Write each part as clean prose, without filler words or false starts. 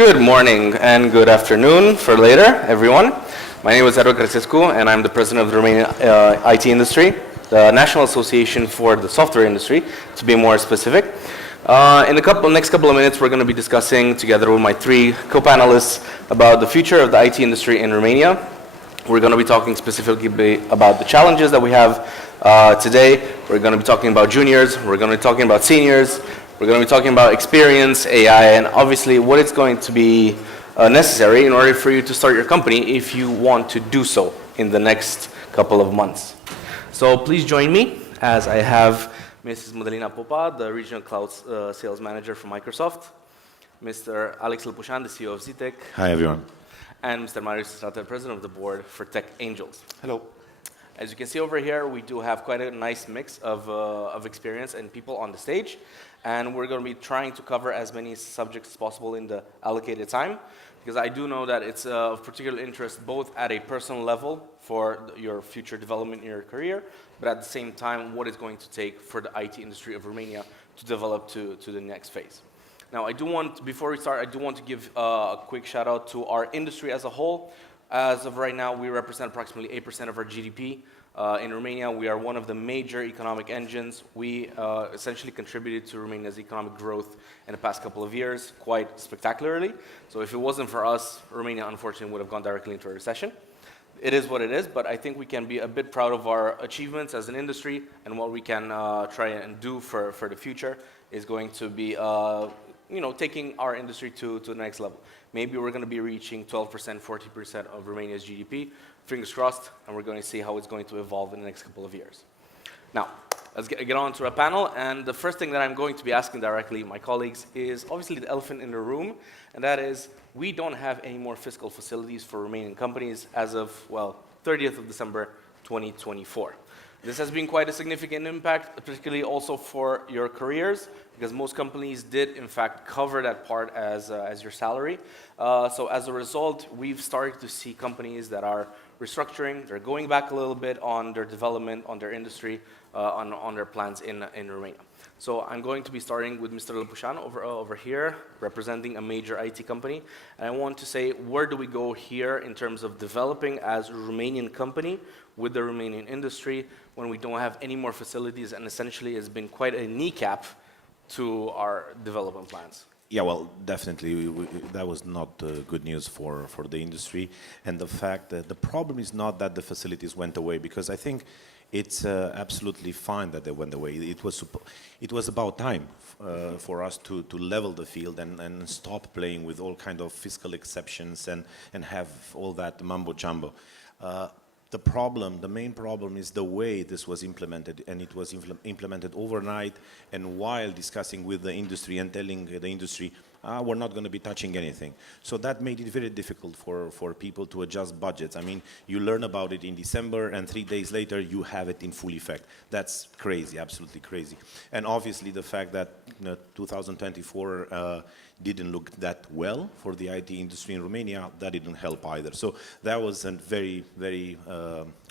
Good morning and good afternoon for later, everyone. My name is CREczywiESCU and I'm the president of the Romanian IT industry, the National Association for the Software Industry, to be more specific. In the next couple of minutes, we're going to be discussing together with my three co-panelists about the future of the IT industry in Romania. We're going to be talking specifically about the challenges that we have today. We're going to be talking about juniors. We're going to be talking about seniors. We're going to be talking about experience, AI, and obviously what it's going to be necessary in order for you to start your company if you want to do so in the next couple of months. So please join me as I have Mrs. Mîn DânLINA POPA, the Regional Cloud Sales Manager for Microsoft, Mr. Lîn PUÞAN, the CEO of ZITEC. Hi, everyone. And Mr. MARIUS, President of the Board for TechAngels. Hello. As you can see over here, we do have quite a nice mix of experience and people on the stage. And we're going to be trying to cover as many subjects as possible in the allocated time, because I do know that it's of particular interest both at a personal level for your future development in your career, but at the same time, what it's going to take for the IT industry of Romania to develop to the next phase. Now, before we start, I do want to give a quick shout out to our industry as a whole. As of right now, we represent approximately 8% of our GDP. In Romania, we are one of the major economic engines. We essentially contributed to Romania's economic growth in the past couple of years quite spectacularly. So if it wasn't for us, Romania unfortunately would have gone directly into a recession. It is what it is, but I think we can be a bit proud of our achievements as an industry, and what we can try and do for the future is going to be taking our industry to the next level. Maybe we're going to be reaching 12%, 40% of Romania's GDP. Fingers crossed, and we're going to see how it's going to evolve in the next couple of years. Now, let's get on to our panel, and the first thing that I'm going to be asking directly my colleagues is obviously the elephant in the room, and that is we don't have any more fiscal facilities for Romanian companies as of, 30th of December 2024. This has been quite a significant impact, particularly also for your careers, because most companies did, in fact, cover that part as your salary. So as a result, we've started to see companies that are restructuring. They're going back a little bit on their development, on their industry, on their plans in Romania. So I'm going to be starting with Mr. Lîn PUÞAN over here, representing a major IT company. And I want to say, where do we go here in terms of developing as a Romanian company with the Romanian industry when we don't have any more facilities, and essentially has been quite a kneecap to our development plans? Yeah, well, definitely, that was not good news for the industry. And the fact that the problem is not that the facilities went away, because I think it's absolutely fine that they went away. It was about time for us to level the field and stop playing with all kind of fiscal exceptions and have all that mumbo-jumbo. The main problem is the way this was implemented, and it was implemented overnight and while discussing with the industry and telling the industry, we're not going to be touching anything. So that made it very difficult for people to adjust budgets. I mean, you learn about it in December and 3 days later you have it in full effect. That's crazy, absolutely crazy. And obviously the fact that 2024 didn't look that well for the IT industry in Romania, that didn't help either. So that was a very, very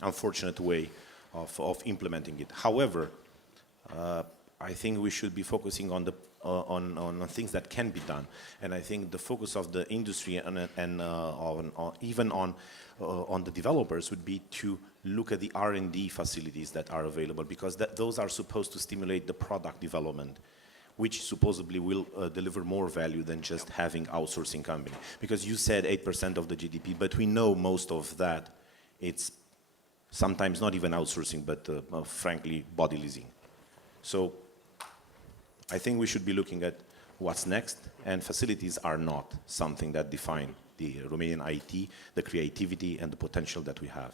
unfortunate way of implementing it. However, I think we should be focusing on things that can be done, and I think the focus of the industry and even on the developers would be to look at the R&D facilities that are available, because those are supposed to stimulate the product development, which supposedly will deliver more value than just having outsourcing company. Because you said 8% of the GDP, but we know most of that, it's sometimes not even outsourcing, but frankly, body leasing. So I think we should be looking at what's next, and facilities are not something that define the Romanian IT, the creativity and the potential that we have.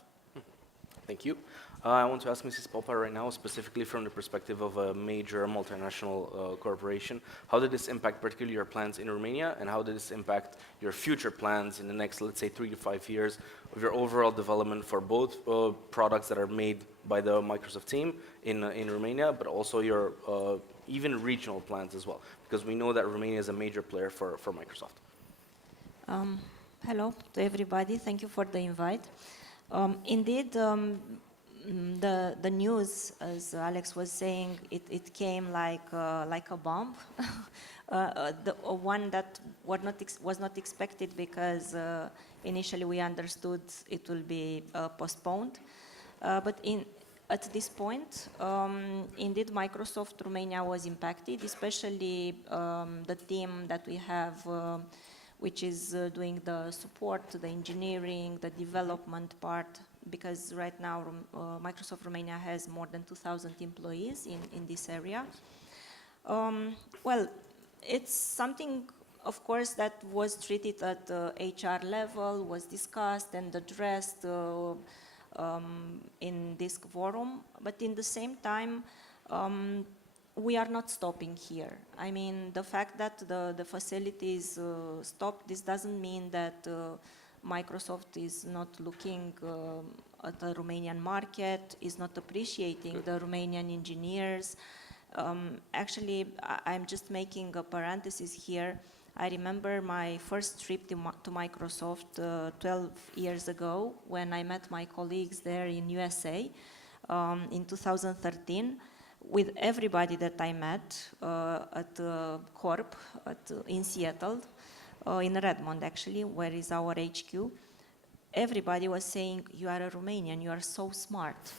Thank you. I want to ask Mrs. Popa right now, specifically from the perspective of a major multinational corporation, how did this impact particularly your plans in Romania, and how did this impact your future plans in the next, let's say, 3 to 5 years of your overall development for both products that are made by the Microsoft team in Romania, but also your even regional plans as well, because we know that Romania is a major player for Microsoft. Hello to everybody, thank you for the invite. Indeed, The news, as Alex was saying, it came like a bomb, one that was not expected because initially we understood it will be postponed, but at this point, indeed, Microsoft Romania was impacted, especially the team that we have, which is doing the support, the engineering, the development part, because right now Microsoft Romania has more than 2,000 employees in this area. Well, it's something, of course, that was treated at the HR level, was discussed and addressed in this forum, but in the same time, we are not stopping here. I mean, the fact that the facilities stopped, this doesn't mean that Microsoft is not looking at the Romanian market, is not appreciating the Romanian engineers. Actually, I'm just making a parenthesis here. I remember my first trip to Microsoft 12 years ago when I met my colleagues there in USA in 2013. With everybody that I met at Corp in Seattle, in Redmond actually, where is our HQ, everybody was saying, "You are a Romanian, you are so smart."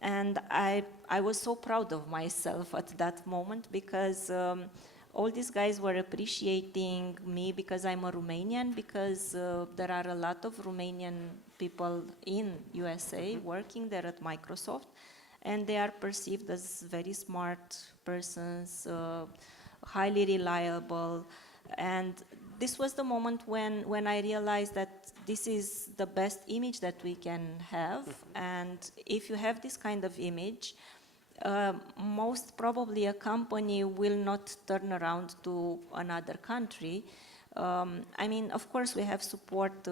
And I was so proud of myself at that moment because all these guys were appreciating me because I'm a Romanian, because there are a lot of Romanian people in USA working there at Microsoft, and they are perceived as very smart persons, highly reliable. And this was the moment when I realized that this is the best image that we can have. And if you have this kind of image, most probably a company will not turn around to another country. I mean, of course, we have support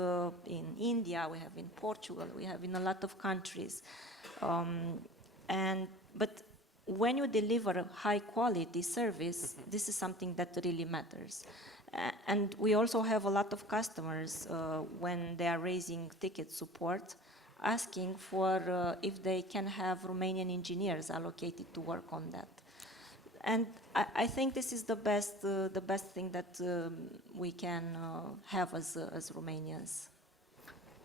in India, we have in Portugal, we have in a lot of countries. But when you deliver a high quality service, this is something that really matters. And we also have a lot of customers when they are raising ticket support, asking for if they can have Romanian engineers allocated to work on that. And I think this is the best thing that we can have as Romanians.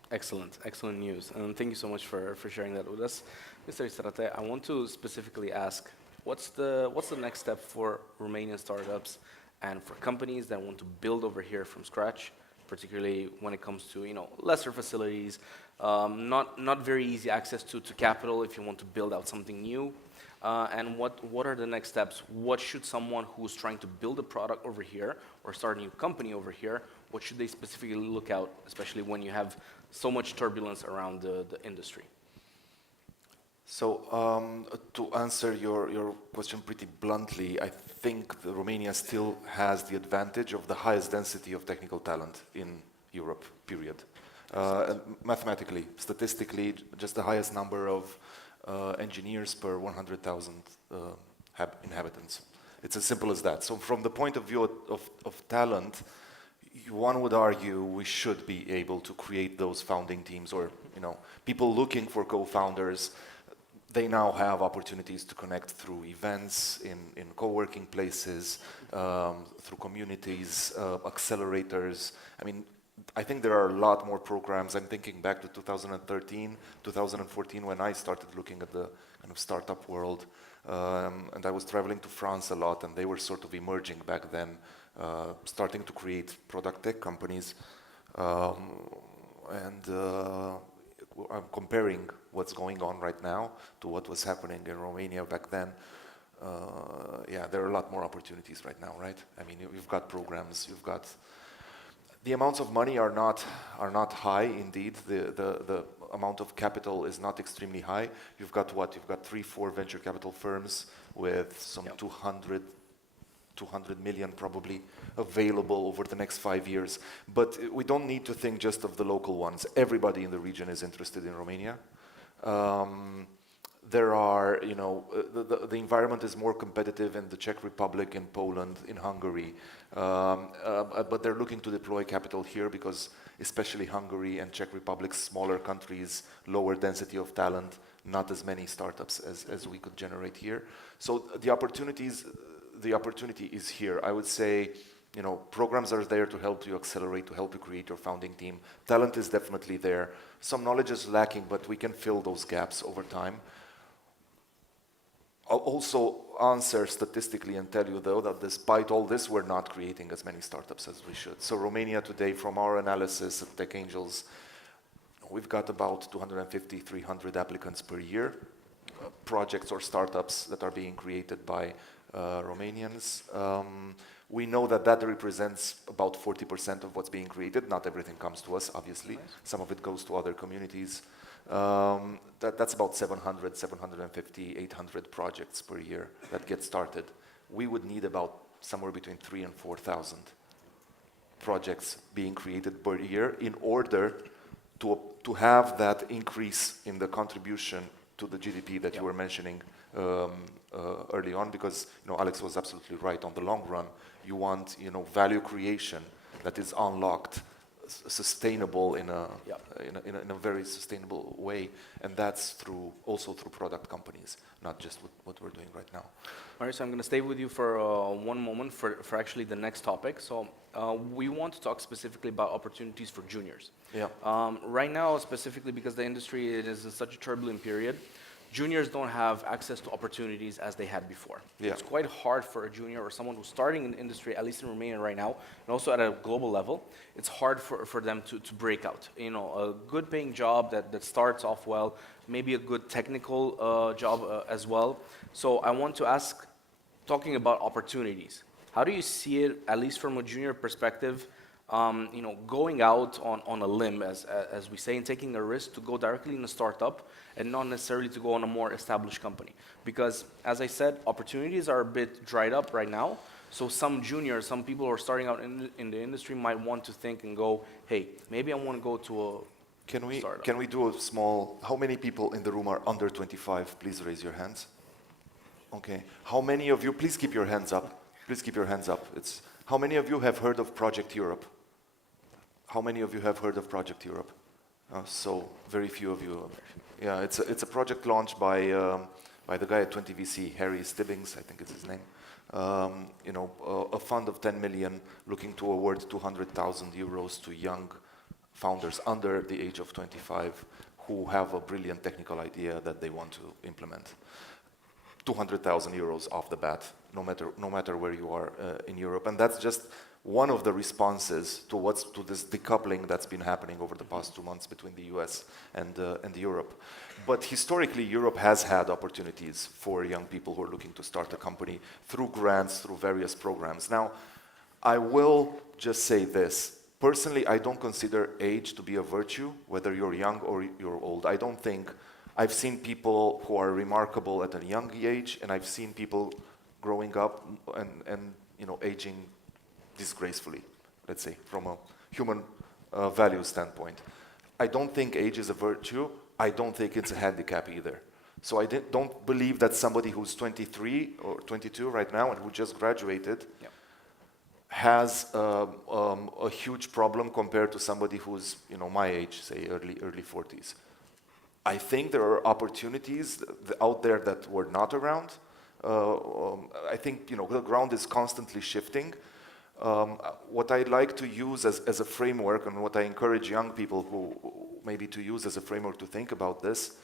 Excellent, excellent news. And thank you so much for sharing that with us. Mr. ISTRATE, I want to specifically ask, what's the next step for Romanian startups and for companies that want to build over here from scratch, particularly when it comes to lesser facilities, not very easy access to capital if you want to build out something new, and what are the next steps? What should someone who's trying to build a product over here or start a new company over here, what should they specifically look out, especially when you have so much turbulence around the industry? So to answer your question pretty bluntly, I think that Romania still has the advantage of the highest density of technical talent in Europe, period. Mathematically, statistically, just the highest number of engineers per 100,000 inhabitants. It's as simple as that. So from the point of view of talent, one would argue we should be able to create those founding teams, or people looking for co-founders. They now have opportunities to connect through events, in co-working places, through communities, accelerators. I mean, I think there are a lot more programs. I'm thinking back to 2013, 2014, when I started looking at the kind of startup world. And I was traveling to France a lot, and they were sort of emerging back then, starting to create product tech companies. I'm comparing what's going on right now to what was happening in Romania back then. Yeah, there are a lot more opportunities right now, right? I mean, you've got programs, you've got... The amounts of money are not high, indeed. The amount of capital is not extremely high. You've got what? You've got 3-4 venture capital firms with some 200 million probably available over the next 5 years. But we don't need to think just of the local ones. Everybody in the region is interested in Romania. there are, the environment is more competitive in the Czech Republic, in Poland, in Hungary, but they're looking to deploy capital here because especially Hungary and Czech Republic, smaller countries, lower density of talent, not as many startups as we could generate here. So the opportunity is here. I would say, programs are there to help you accelerate, to help you create your founding team. Talent is definitely there. Some knowledge is lacking, but we can fill those gaps over time. I'll also answer statistically and tell you, though, that despite all this, we're not creating as many startups as we should. So Romania today, from our analysis at TechAngels, we've got about 250, 300 applicants per year, projects or startups that are being created by Romanians. We know that represents about 40% of what's being created. Not everything comes to us, obviously. Nice. Some of it goes to other communities. That's about 700, 750, 800 projects per year that get started. We would need about somewhere between 3,000 and 4,000 projects being created per year in order to have that increase in the contribution to the GDP that you were mentioning early on, because Alex was absolutely right. On the long run, you want value creation that is unlocked, sustainable in a very sustainable way, and that's also through product companies, not just what we're doing right now. Marius, I'm going to stay with you for one moment for actually the next topic. So we want to talk specifically about opportunities for juniors. Yeah. Right now, specifically because the industry is in such a turbulent period, juniors don't have access to opportunities as they had before. Yeah. It's quite hard for a junior or someone who's starting in the industry, at least in Romania right now, and also at a global level. It's hard for them to break out. A good paying job that starts off well, maybe a good technical job as well. So I want to ask, talking about opportunities, how do you see it, at least from a junior perspective, going out on a limb, as we say, and taking a risk to go directly in a startup and not necessarily to go on a more established company? Because, as I said, opportunities are a bit dried up right now. So some juniors, some people who are starting out in the industry might want to think and go, hey, maybe I want to go to a startup. Can we do a small, how many people in the room are under 25? Please raise your hands. Okay. How many of you, please keep your hands up. Please keep your hands up. How many of you have heard of Project Europe? How many of you have heard of Project Europe? So very few of you. Yeah, it's a project launched by the guy at 20VC, Harry Stibbings, I think is his name. A fund of 10 million looking to award 200,000 euros to young founders under the age of 25 who have a brilliant technical idea that they want to implement. 200,000 euros off the bat, no matter where you are in Europe, and that's just one of the responses to this decoupling that's been happening over the past 2 months between the US and Europe. But historically, Europe has had opportunities for young people who are looking to start a company through grants, through various programs. Now, I will just say this. Personally, I don't consider age to be a virtue, whether you're young or you're old. I don't think. I've seen people who are remarkable at a young age, and I've seen people growing up and aging disgracefully, let's say, from a human value standpoint. I don't think age is a virtue. I don't think it's a handicap either. So I don't believe that somebody who's 23 or 22 right now and who just graduated has a huge problem compared to somebody who's my age, say early 40s. I think there are opportunities out there that were not around. I think the ground is constantly shifting. What I like to use as a framework, and what I encourage young people who maybe to use as a framework to think about this,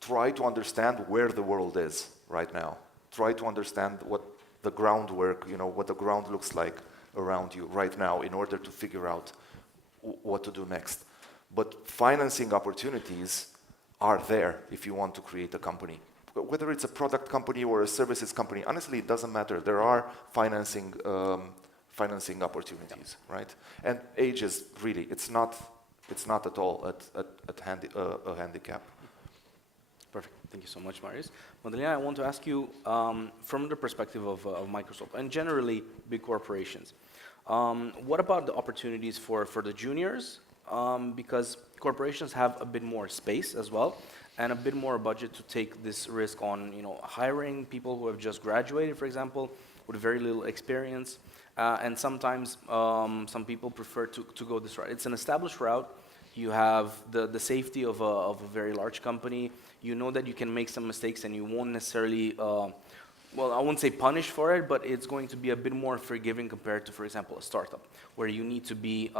try to understand where the world is right now. Try to understand what the groundwork, what the ground looks like around you right now in order to figure out what to do next. But financing opportunities are there if you want to create a company. Whether it's a product company or a services company, honestly, it doesn't matter. There are financing opportunities, right? And age is really, it's not at all a handicap. Perfect. Thank you so much, Marius. Mîn DânLINA, I want to ask you, from the perspective of Microsoft and generally big corporations, what about the opportunities for the juniors? Because corporations have a bit more space as well, and a bit more budget to take this risk on, hiring people who have just graduated, for example, with very little experience. And sometimes some people prefer to go this route. It's an established route. You have the safety of a very large company. You know that you can make some mistakes and you won't necessarily, well, I won't say punish for it, but it's going to be a bit more forgiving compared to, for example, a startup, where you need to be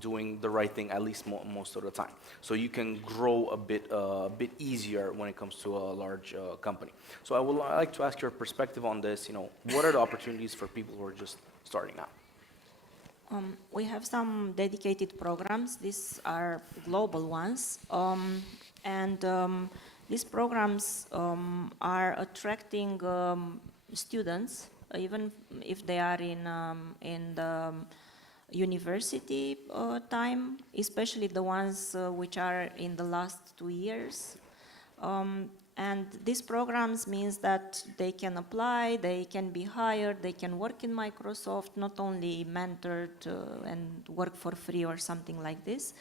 doing the right thing at least most of the time. So you can grow a bit easier when it comes to a large company. So I would like to ask your perspective on this. What are the opportunities for people who are just starting out? We have some dedicated programs. These are global ones. These programs are attracting students, even if they are in the university time, especially the ones which are in the last 2 years. And these programs means that they can apply, they can be hired, they can work in Microsoft, not only mentored and work for free or something like this,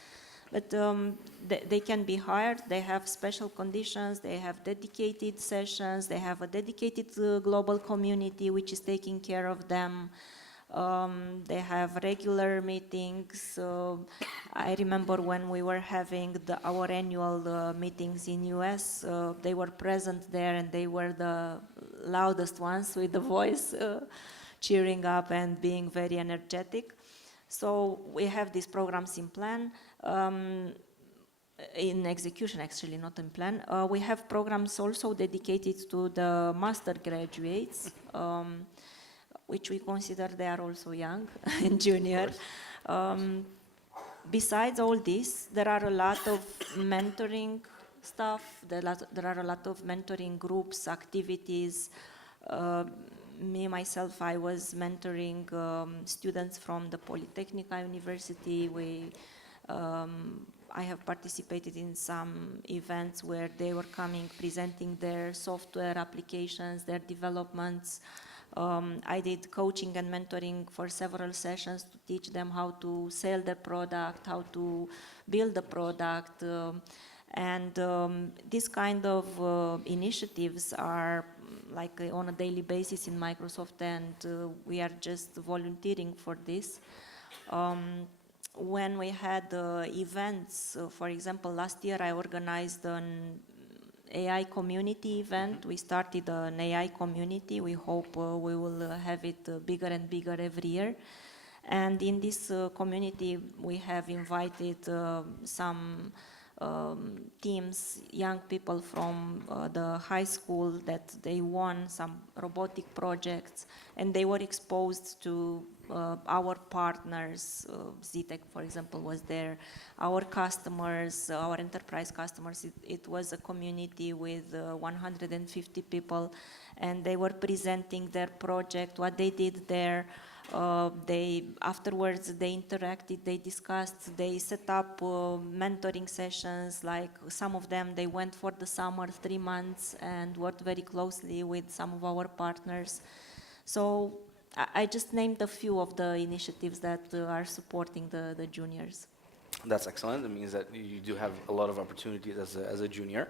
but they can be hired, they have special conditions, they have dedicated sessions, they have a dedicated global community which is taking care of them. They have regular meetings. I remember when we were having our annual meetings in US, they were present there and they were the loudest ones with the voice cheering up and being very energetic. So we have these programs in plan, in execution actually, not in plan. We have programs also dedicated to the master graduates, which we consider they are also young and junior. Besides all this, there are a lot of mentoring stuff, there are a lot of mentoring groups, activities. Me, myself, I was mentoring students from the Polytechnica University. I have participated in some events where they were coming, presenting their software applications, their developments. I did coaching and mentoring for several sessions to teach them how to sell their product, how to build the product. These kind of initiatives are like on a daily basis in Microsoft, and we are just volunteering for this. When we had events, for example, last year I organized an AI community event. We started an AI community. We hope we will have it bigger and bigger every year. And in this community, we have invited some teams, young people from the high school that they won some robotic projects, and they were exposed to our partners. ZITEC, for example, was there. Our customers, our enterprise customers, it was a community with 150 people, and they were presenting their project, what they did there. Afterwards they interacted, they discussed, they set up mentoring sessions. Like some of them, they went for the summer 3 months and worked very closely with some of our partners. So I just named a few of the initiatives that are supporting the juniors. That's excellent. It means that you do have a lot of opportunities as a junior,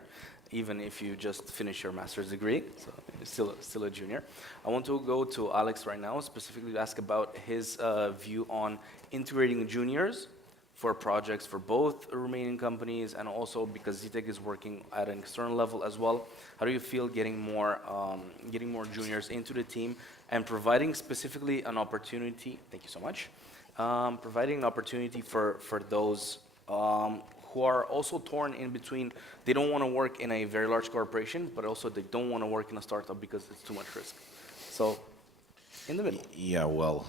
even if you just finish your master's degree, so you're still a junior. I want to go to Alex right now, specifically to ask about his view on integrating juniors for projects for both Romanian companies, and also because ZITEC is working at an external level as well. How do you feel getting more juniors into the team and providing specifically an opportunity, thank you so much, providing an opportunity for those who are also torn in between. They don't want to work in a very large corporation, but also they don't want to work in a startup because it's too much risk. So, in the middle. Yeah, well,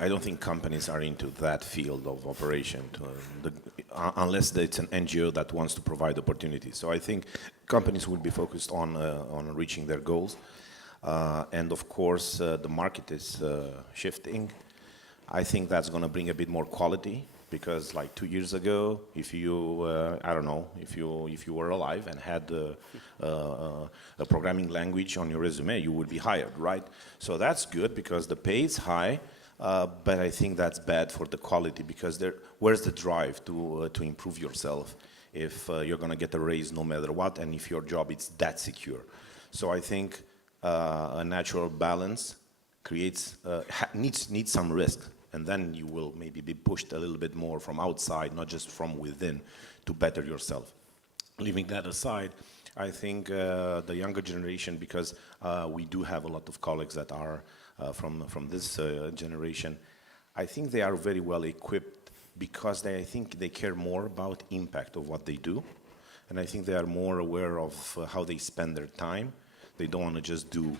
I don't think companies are into that field of operation, unless it's an NGO that wants to provide opportunities. So I think companies will be focused on reaching their goals. And of course, the market is shifting. I think that's going to bring a bit more quality. Because like 2 years ago, if you, I don't know, if you were alive and had a programming language on your resume, you would be hired, right? So that's good because the pay is high, but I think that's bad for the quality because where's the drive to improve yourself? if you're going to get a raise no matter what, and if your job is that secure. So I think a natural balance creates needs some risk, and then you will maybe be pushed a little bit more from outside, not just from within, to better yourself. Leaving that aside, I think the younger generation, because we do have a lot of colleagues that are from this generation, I think they are very well equipped because I think they care more about impact of what they do, and I think they are more aware of how they spend their time. They don't want to just do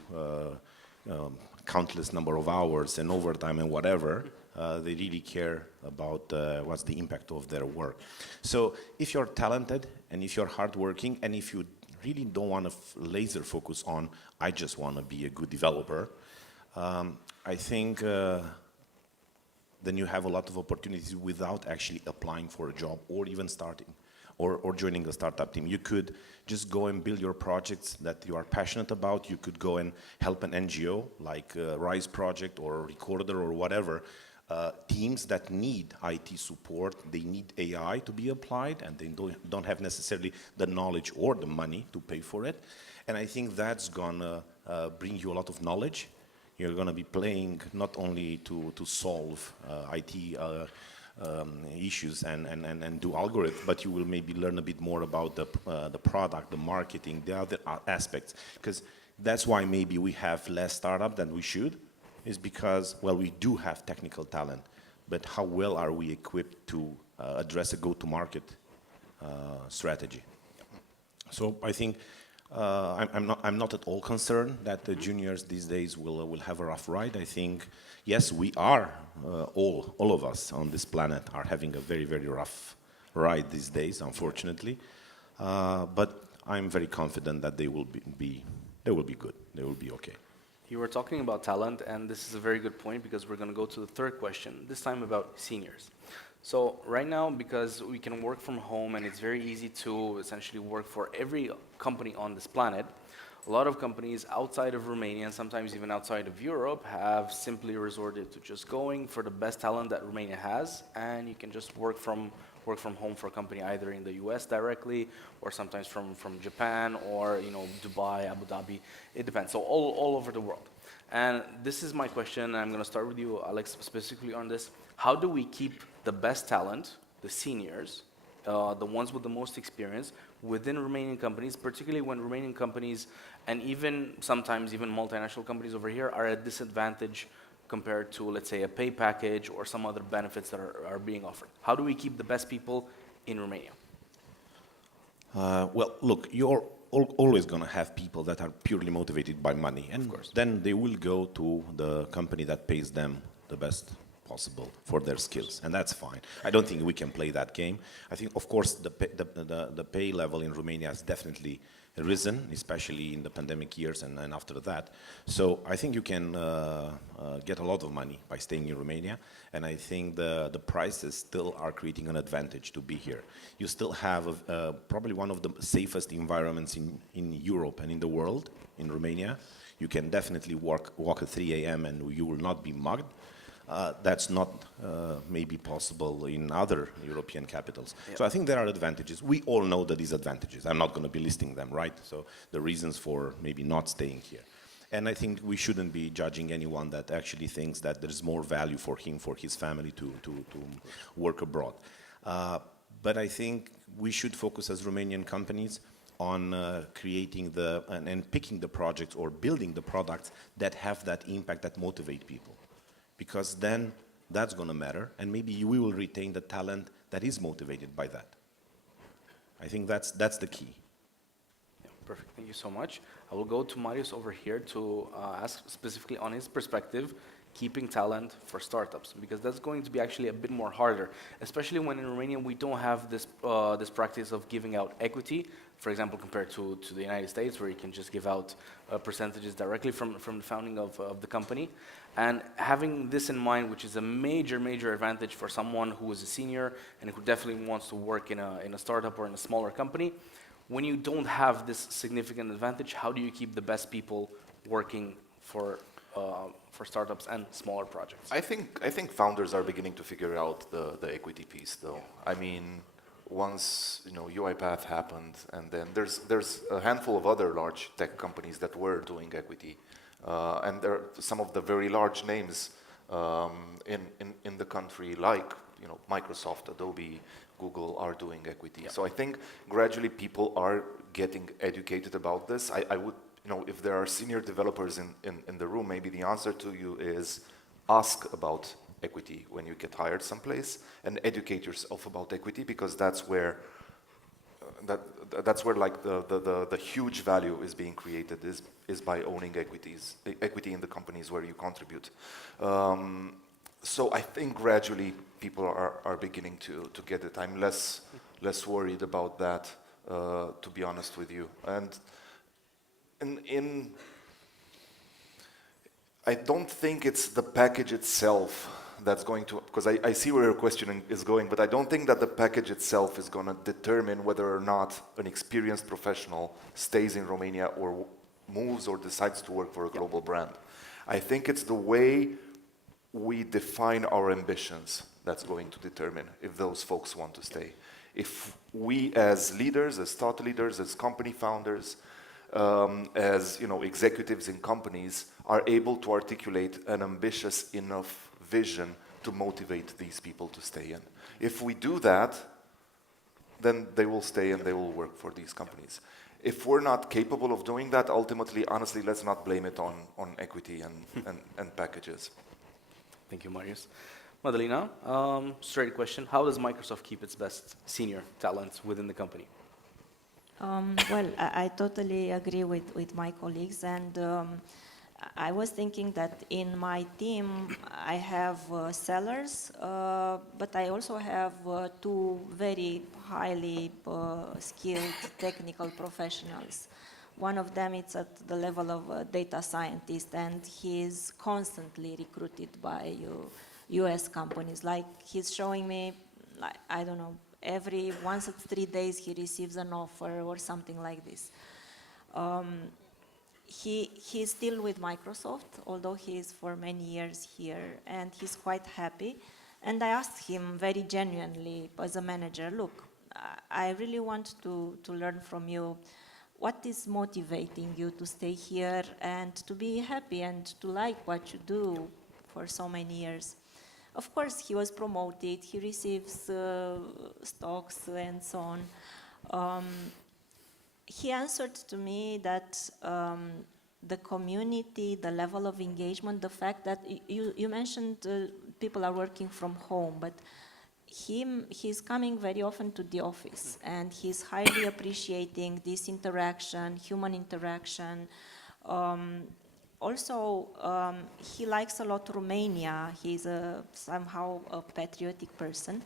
countless number of hours and overtime and whatever. They really care about what's the impact of their work. So if you're talented and if you're hardworking and if you really don't want to laser focus on, I just want to be a good developer, I think then you have a lot of opportunities without actually applying for a job or even starting or joining a startup team. You could just go and build your projects that you are passionate about. You could go and help an NGO like Rise Project or Recorder or whatever. Teams that need IT support, they need AI to be applied, and they don't have necessarily the knowledge or the money to pay for it. And I think that's gonna bring you a lot of knowledge. You're gonna be playing not only to solve IT issues and do algorithms, but you will maybe learn a bit more about the product, the marketing, the other aspects. Because that's why maybe we have less startup than we should, is because, well, we do have technical talent, but how well are we equipped to address a go-to-market strategy? So I think I'm not at all concerned that the juniors these days will have a rough ride. I think, yes, we are, all of us on this planet are having a very, very rough ride these days, unfortunately. But I'm very confident that they will be good. They will be okay. You were talking about talent, and this is a very good point because we're going to go to the third question, this time about seniors. So right now, because we can work from home and it's very easy to essentially work for every company on this planet, a lot of companies outside of Romania and sometimes even outside of Europe have simply resorted to just going for the best talent that Romania has, and you can just work from home for a company either in the US directly or sometimes from Japan or Dubai, Abu Dhabi. It depends. So all over the world. And this is my question. I'm going to start with you, Alex, specifically on this. How do we keep the best talent, the seniors, the ones with the most experience within Romanian companies, particularly when Romanian companies and even sometimes even multinational companies over here are at a disadvantage compared to, let's say, a pay package or some other benefits that are being offered? How do we keep the best people in Romania? Well, look, you're always going to have people that are purely motivated by money. And of course, then they will go to the company that pays them the best possible for their skills, and that's fine. I don't think we can play that game. I think, of course, the pay level in Romania has definitely risen, especially in the pandemic years and after that. So I think you can get a lot of money by staying in Romania, and I think the prices still are creating an advantage to be here. You still have probably one of the safest environments in Europe and in the world, in Romania. You can definitely walk at 3 a.m. and you will not be mugged. That's not maybe possible in other European capitals. Yeah. So I think there are advantages. We all know the disadvantages. I'm not going to be listing them, right? So the reasons for maybe not staying here. And I think we shouldn't be judging anyone that actually thinks that there's more value for him, for his family to work abroad. But I think we should focus as Romanian companies on creating and picking the projects or building the products that have that impact, that motivate people. Because then that's going to matter, and maybe we will retain the talent that is motivated by that. I think that's the key. Yeah, perfect. Thank you so much. I will go to Marius over here to ask specifically on his perspective, keeping talent for startups, because that's going to be actually a bit more harder, especially when in Romania we don't have this this practice of giving out equity, for example, compared to the United States, where you can just give out percentages directly from the founding of the company. And having this in mind, which is a major advantage for someone who is a senior and who definitely wants to work in a startup or in a smaller company, when you don't have this significant advantage, how do you keep the best people working for startups and smaller projects? I think founders are beginning to figure out the equity piece, though. Yeah. I mean, once UiPath happened, and then there's a handful of other large tech companies that were doing equity, and there are some of the very large names in the country, like Microsoft, Adobe, Google, are doing equity. So I think gradually people are getting educated about this. I would, if there are senior developers in the room, maybe the answer to you is ask about equity when you get hired someplace, and educate yourself about equity, because that's where like the huge value is being created, is by owning equity in the companies where you contribute. So I think gradually people are beginning to get it. I'm less worried about that, to be honest with you. And I don't think it's the package itself that's going to, because I see where your question is going, but I don't think that the package itself is going to determine whether or not an experienced professional stays in Romania or moves or decides to work for a global brand. I think it's the way we define our ambitions that's going to determine if those folks want to stay. If we as leaders, as thought leaders, as company founders, as executives in companies are able to articulate an ambitious enough vision to motivate these people to stay in. If we do that, then they will stay and they will work for these companies. If we're not capable of doing that, ultimately, honestly, let's not blame it on equity and packages. Thank you, Marius. Mîn DânLINA, straight question. How does Microsoft keep its best senior talents within the company? Well, I totally agree with my colleagues, and I was thinking that in my team I have sellers, but I also have two very highly skilled technical professionals. One of them is at the level of a data scientist, and he is constantly recruited by US companies. Like, he's showing me, like, I don't know, once at 3 days he receives an offer or something like this. He's still with Microsoft, although he is for many years here, and he's quite happy. And I asked him very genuinely as a manager, look, I really want to learn from you. What is motivating you to stay here and to be happy and to like what you do for so many years? Of course, he was promoted, he receives stocks and so on. He answered to me that the community, the level of engagement, the fact that you mentioned people are working from home, but he's coming very often to the office, and he's highly appreciating this interaction, human interaction. Also, he likes a lot Romania. He's somehow a patriotic person.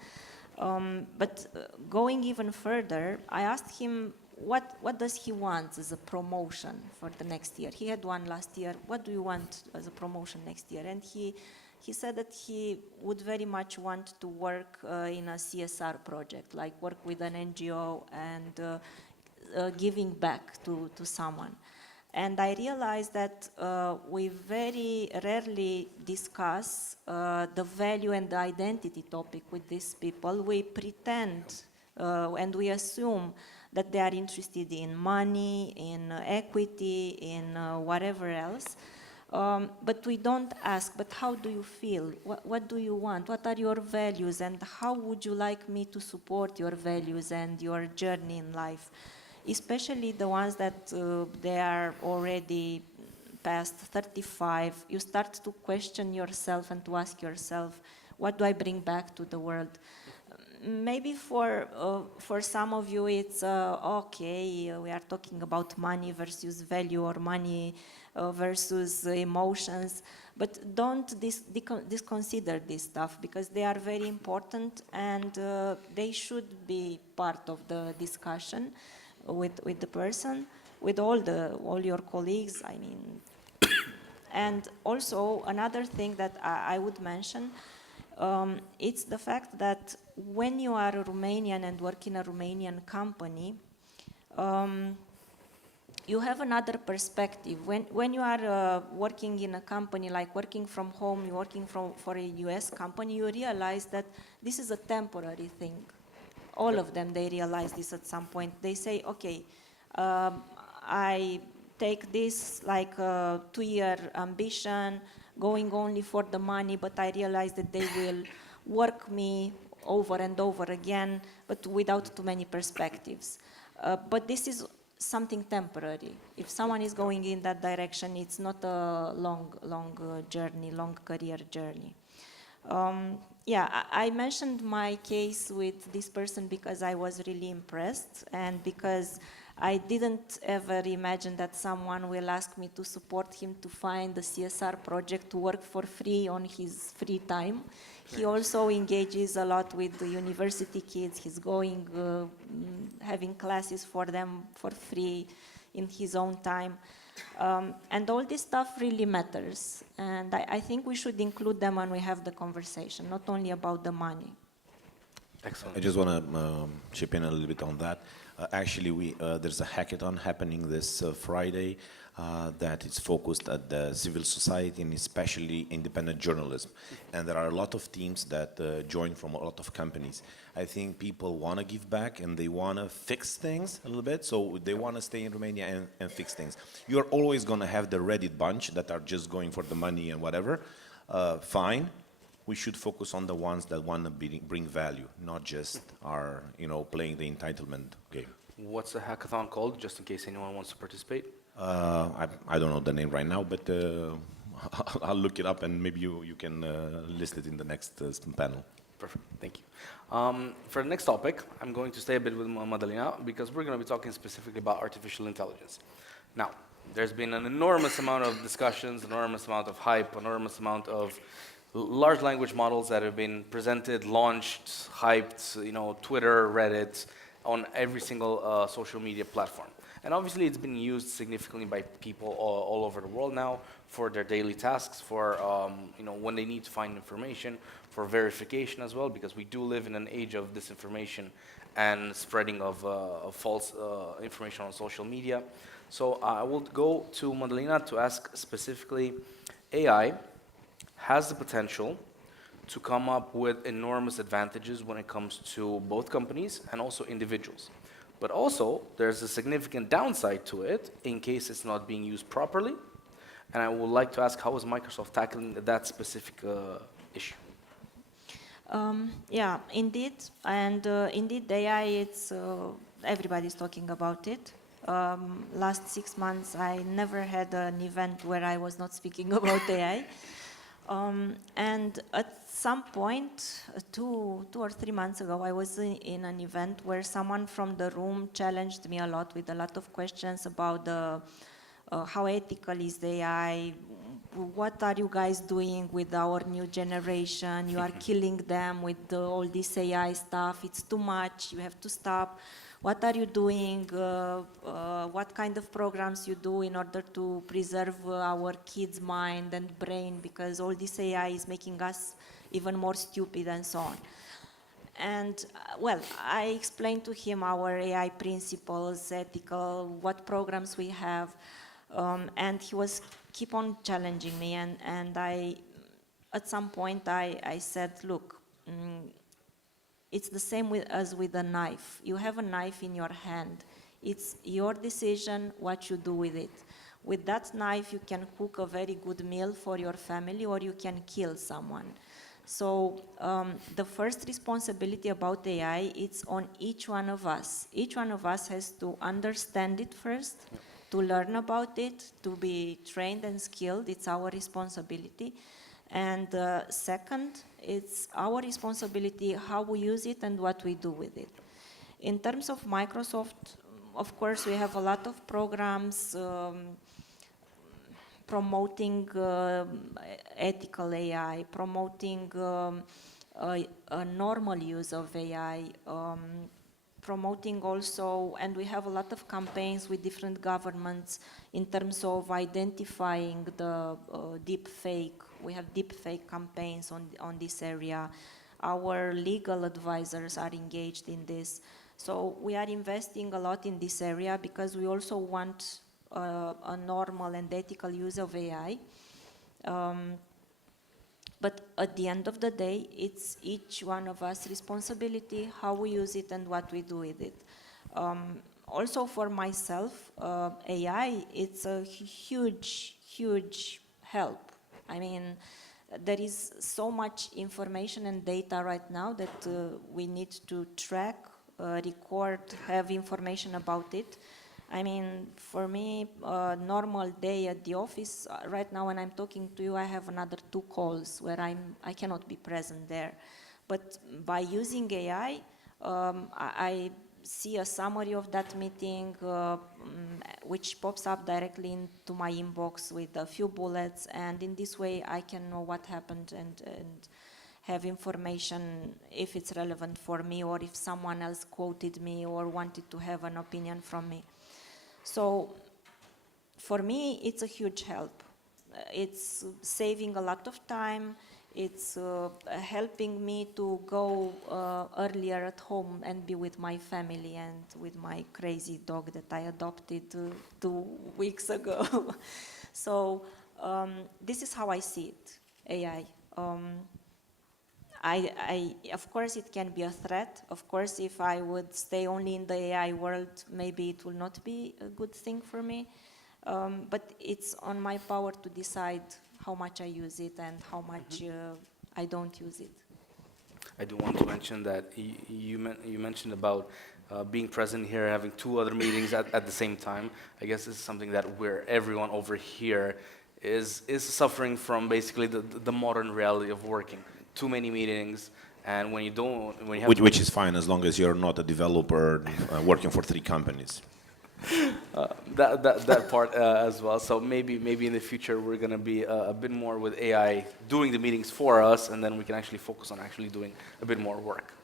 But going even further, I asked him, what does he want as a promotion for the next year? He had one last year. What do you want as a promotion next year? And he said that he would very much want to work in a CSR project, like work with an NGO and giving back to someone. And I realized that we very rarely discuss the value and the identity topic with these people. We pretend and we assume that they are interested in money, in equity, in whatever else. But we don't ask, but how do you feel? What do you want? What are your values? And how would you like me to support your values and your journey in life? Especially the ones that they are already past 35, you start to question yourself and to ask yourself, what do I bring back to the world? Maybe for some of you it's okay, we are talking about money versus value, or money versus emotions, but don't disconsider this stuff, because they are very important and they should be part of the discussion with the person, with all your colleagues, I mean. And also another thing that I would mention, it's the fact that when you are a Romanian and work in a Romanian company, you have another perspective. When you are working in a company, like working from home, you're working for a US company, you realize that this is a temporary thing. all of them, they realize this at some point. They say, okay, I take this like a 2-year ambition, going only for the money, but I realize that they will work me over and over again, but without too many perspectives. But this is something temporary. If someone is going in that direction, it's not a long journey, long career journey. Yeah, I mentioned my case with this person because I was really impressed and because I didn't ever imagine that someone will ask me to support him to find a CSR project to work for free on his free time. He also engages a lot with the university kids. He's going, having classes for them for free in his own time. And all this stuff really matters. And I think we should include them when we have the conversation, not only about the money. Excellent. I just want to chip in a little bit on that. Actually, there's a hackathon happening this Friday that is focused at the civil society and especially independent journalism. And there are a lot of teams that join from a lot of companies. I think people want to give back and they want to fix things a little bit. So they want to stay in Romania and fix things. You're always going to have the Reddit bunch that are just going for the money and whatever. Fine. We should focus on the ones that want to bring value, not just are, playing the entitlement game. What's the hackathon called, just in case anyone wants to participate? I don't know the name right now, but I'll look it up and maybe you can list it in the next panel. Perfect, thank you. For the next topic, I'm going to stay a bit with Mын DṳN LINA because we're going to be talking specifically about artificial intelligence. Now, there's been an enormous amount of discussions, enormous amount of hype, enormous amount of large language models that have been presented, launched, hyped, Twitter, Reddit, on every single social media platform. And obviously it's been used significantly by people all over the world now for their daily tasks, for when they need to find information, for verification as well, because we do live in an age of disinformation and spreading of false information on social media. So I will go to Mын DṳN LINA to ask specifically, AI has the potential to come up with enormous advantages when it comes to both companies and also individuals. But also, there's a significant downside to it in case it's not being used properly. And I would like to ask, how is Microsoft tackling that specific issue? Yeah, indeed. And indeed, AI, it's, everybody's talking about it. Last 6 months, I never had an event where I was not speaking about AI. And at some point, 2 or 3 months ago, I was in an event where someone from the room challenged me a lot with a lot of questions about how ethical is the AI, what are you guys doing with our new generation, you are killing them with all this AI stuff, it's too much, you have to stop. What are you doing? What kind of programs you do in order to preserve our kids' mind and brain, because all this AI is making us even more stupid and so on. And well, I explained to him our AI principles, ethical, what programs we have, and he was keep on challenging me. And I, at some point, I said, look. It's the same as with a knife. You have a knife in your hand. It's your decision what you do with it. With that knife, you can cook a very good meal for your family, or you can kill someone. So the first responsibility about AI, it's on each one of us. Each one of us has to understand it first, to learn about it, to be trained and skilled. It's our responsibility. And second, it's our responsibility how we use it and what we do with it. In terms of Microsoft, of course, we have a lot of programs promoting ethical AI, promoting a normal use of AI, promoting also, and we have a lot of campaigns with different governments in terms of identifying the deep fake. We have deep fake campaigns on this area. Our legal advisors are engaged in this. So we are investing a lot in this area because we also want a normal and ethical use of AI. But at the end of the day, it's each one of us responsibility how we use it and what we do with it. Also for myself, AI, it's a huge help. I mean, there is so much information and data right now that we need to track, record, have information about it. I mean, for me, a normal day at the office, right now when I'm talking to you, I have another 2 calls where I cannot be present there. But by using AI, I see a summary of that meeting, which pops up directly into my inbox with a few bullets, and in this way I can know what happened and have information if it's relevant for me or if someone else quoted me or wanted to have an opinion from me. So for me, it's a huge help. It's saving a lot of time. It's helping me to go earlier at home and be with my family and with my crazy dog that I adopted 2 weeks ago. So this is how I see it, AI. Of course, it can be a threat. Of course, if I would stay only in the AI world, maybe it will not be a good thing for me. But it's on my power to decide how much I use it and how much I don't use it. I do want to mention that you mentioned about being present here, having 2 other meetings at the same time. I guess this is something that everyone over here is suffering from, basically the modern reality of working. Too many meetings, and when you have which is fine as long as you're not a developer working for 3 companies. That part as well. So maybe in the future we're going to be a bit more with AI doing the meetings for us, and then we can actually focus on actually doing a bit more work.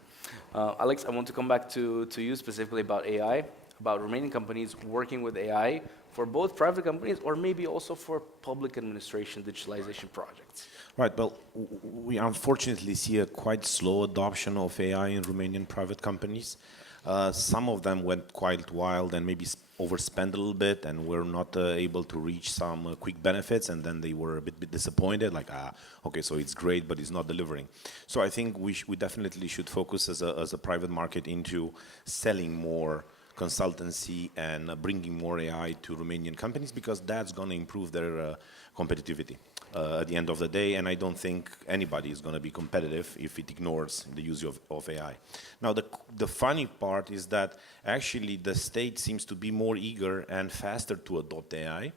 Alex, I want to come back to you specifically about AI, about Romanian companies working with AI for both private companies or maybe also for public administration digitalization projects. Right, well, we unfortunately see a quite slow adoption of AI in Romanian private companies. Some of them went quite wild and maybe overspent a little bit and were not able to reach some quick benefits, and then they were a bit disappointed, like, okay, so it's great, but it's not delivering. So I think we definitely should focus as a private market into selling more consultancy and bringing more AI to Romanian companies, because that's going to improve their competitivity at the end of the day, and I don't think anybody is going to be competitive if it ignores the use of AI. Now, the funny part is that actually the state seems to be more eager and faster to adopt AI,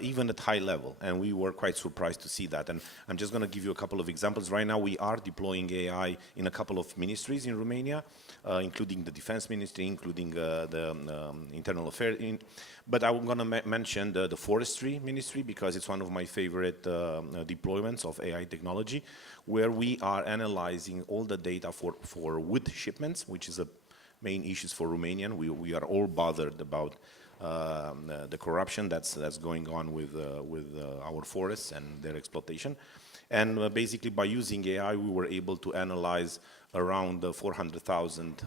even at high level, and we were quite surprised to see that. And I'm just going to give you a couple of examples. Right now, we are deploying AI in a couple of ministries in Romania, including the Defense Ministry, including the Internal Affairs. But I'm going to mention the Forestry Ministry, because it's one of my favorite deployments of AI technology, where we are analyzing all the data for wood shipments, which is a main issue for Romanian. We are all bothered about the corruption that's going on with our forests and their exploitation. And basically, by using AI, we were able to analyze around 400,000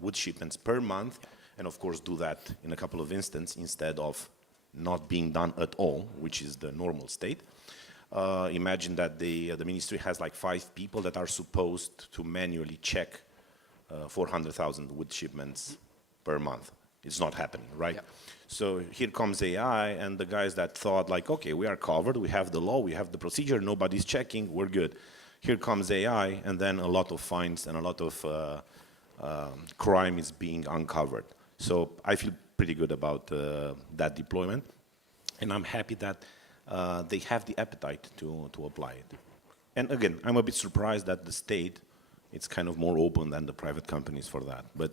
wood shipments per month, and of course do that in a couple of instances instead of not being done at all, which is the normal state. Imagine that the ministry has like 5 people that are supposed to manually check 400,000 wood shipments per month. It's not happening, right? Yep. So here comes AI, and the guys that thought like, okay, we are covered, we have the law, we have the procedure, nobody's checking, we're good. Here comes AI, and then a lot of fines and a lot of crime is being uncovered. So I feel pretty good about that deployment, and I'm happy that they have the appetite to apply it. And again, I'm a bit surprised that the state, it's kind of more open than the private companies for that, but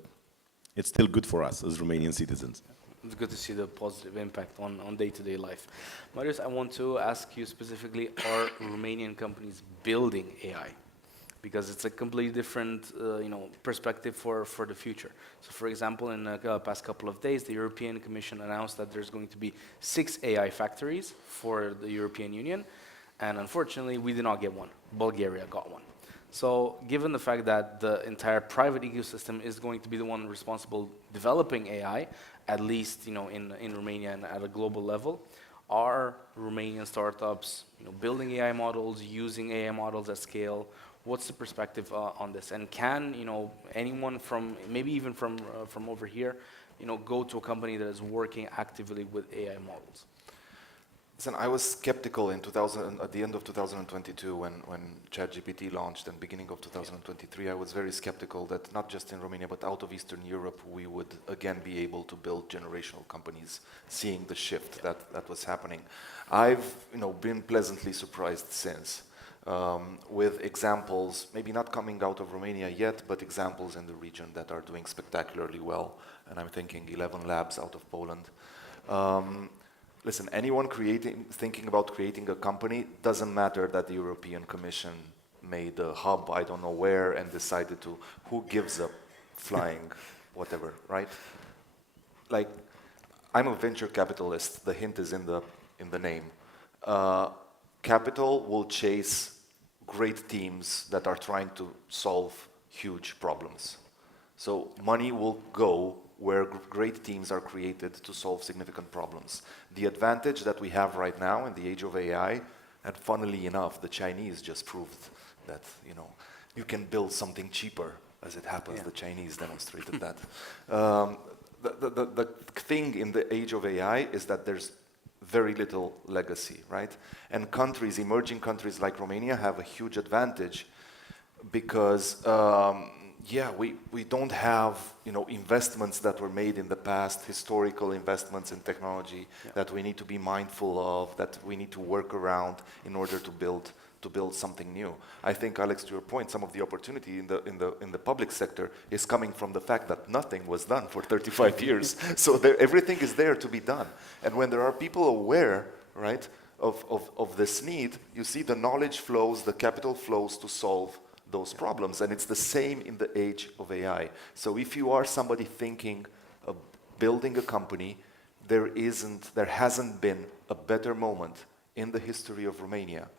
it's still good for us as Romanian citizens. It's good to see the positive impact on day-to-day life. Marius, I want to ask you specifically, are Romanian companies building AI? Because it's a completely different perspective for the future. So for example, in the past couple of days, the European Commission announced that there's going to be 6 AI factories for the European Union, and unfortunately, we did not get one. Bulgaria got one. So given the fact that the entire private ecosystem is going to be the one responsible developing AI, at least in Romania and at a global level, are Romanian startups, building AI models, using AI models at scale? What's the perspective on this? And can, anyone from, maybe even from over here, go to a company that is working actively with AI models? Listen, I was skeptical at the end of 2022 when ChatGPT launched, and beginning of 2023, I was very skeptical that not just in Romania, but out of Eastern Europe, we would again be able to build generational companies, seeing the shift that was happening. I've been pleasantly surprised since, with examples, maybe not coming out of Romania yet, but examples in the region that are doing spectacularly well. And I'm thinking 11 labs out of Poland. Listen, anyone thinking about creating a company, doesn't matter that the European Commission made a hub, I don't know where, and decided to, who gives a flying whatever, right? Like, I'm a venture capitalist, the hint is in the name. Capital will chase great teams that are trying to solve huge problems. So money will go where great teams are created to solve significant problems. The advantage that we have right now in the age of AI, and funnily enough, the Chinese just proved that, you can build something cheaper. As it happens, the Chinese demonstrated that. The thing in the age of AI is that there's very little legacy, right? And countries, emerging countries like Romania have a huge advantage because we don't have investments that were made in the past, historical investments in technology that we need to be mindful of, that we need to work around in order to build something new. I think, Alex, to your point, some of the opportunity in the public sector is coming from the fact that nothing was done for 35 years. So everything is there to be done. And when there are people aware, right, of this need, you see the knowledge flows, the capital flows to solve those problems. And it's the same in the age of AI. So if you are somebody thinking of building a company, there hasn't been a better moment in the history of Romania